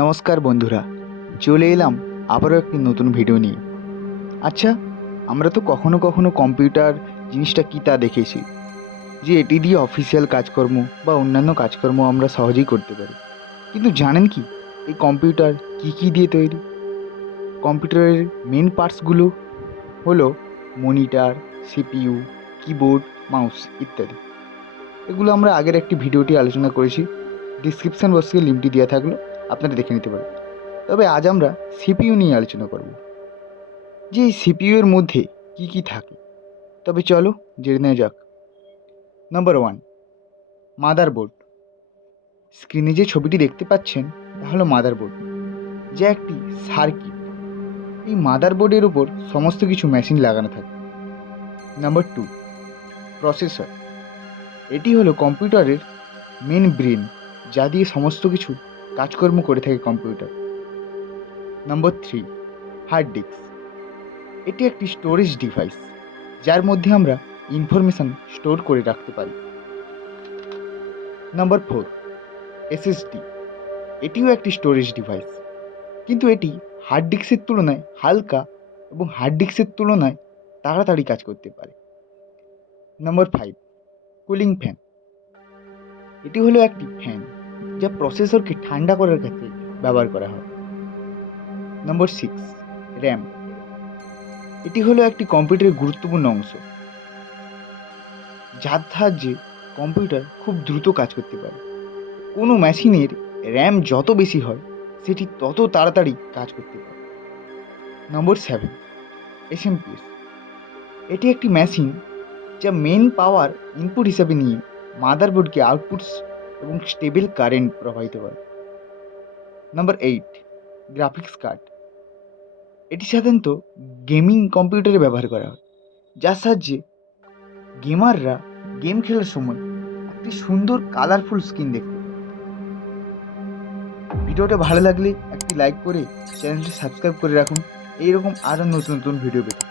নমস্কার বন্ধুরা, চলে এলাম আবারও একটি নতুন ভিডিও নিয়ে। আচ্ছা, আমরা তো কখনো কখনো কম্পিউটার জিনিসটা কী তা দেখেছি, যে এটি দিয়ে অফিসিয়াল কাজকর্ম বা অন্যান্য কাজকর্ম আমরা সহজেই করতে পারি। কিন্তু জানেন কি এই কম্পিউটার কী দিয়ে তৈরি? কম্পিউটারের মেন পার্টসগুলো হলো মনিটর, সিপিইউ, কিবোর্ড, মাউস ইত্যাদি। এগুলো আমরা আগের একটি ভিডিওটি আলোচনা করেছি, ডিসক্রিপশন বক্সে লিঙ্কটি দেওয়া থাকলো, আপনারা দেখে নিতে পারেন। তবে আজ আমরা সিপিইউ নিয়ে আলোচনা করব, যে এই সিপিইউ এর মধ্যে কি থাকে। তবে চলো জেনে নেওয়া যাক। Number 1, motherboard. স্ক্রিনে যে ছবিটি দেখতে পাচ্ছেন তা হলো মাদারবোর্ড, যা একটি সার্কিট। এই মাদারবোর্ডের উপর সমস্ত কিছু মেশিন লাগানো থাকে। Number 2, processor. এটি হলো কম্পিউটারের মেন ব্রেন, যা দিয়ে সমস্ত কিছু কাজকর্ম করে থাকে কম্পিউটার। Number 3, hard disk. এটি একটি স্টোরেজ ডিভাইস, যার মধ্যে আমরা ইনফরমেশান স্টোর করে রাখতে পারি। Number 4, SSD. এটিও একটি স্টোরেজ ডিভাইস, কিন্তু এটি হার্ড ডিস্কের তুলনায় হালকা এবং হার্ড ডিস্কের তুলনায় তাড়াতাড়ি কাজ করতে পারে। Number 5, cooling fan. এটি হলো একটি ফ্যান, যা প্রসেসরকে ঠান্ডা করার ক্ষেত্রে ব্যবহার করা হয়। Number 6, RAM. এটি হলো একটি কম্পিউটারের গুরুত্বপূর্ণ অংশ, যার সাহায্যে কম্পিউটার খুব দ্রুত কাজ করতে পারে। কোনো মেশিনের র্যাম যত বেশি হয়, সেটি তত তাড়াতাড়ি কাজ করতে পারে। নম্বর 7, এসএমপিএস। এটি একটি মেশিন যা মেন পাওয়ার ইনপুট হিসাবে নিয়ে মাদারবোর্ডকে আউটপুটস এবং স্টেবল কারেন্ট প্রবাহিত করে। নম্বর 8, গ্রাফিক্স কার্ড। এটি সাধারণত গেমিং কম্পিউটারে ব্যবহার করা হয়, যার সাহায্যে গেমাররা গেম খেলার সময় একটি সুন্দর কালারফুল স্ক্রিন দেখতে পায়। ভিডিওটা ভালো লাগলে একটি লাইক করে চ্যানেলটি সাবস্ক্রাইব করে রাখুন, এইরকম আরও নতুন নতুন ভিডিও পেতে।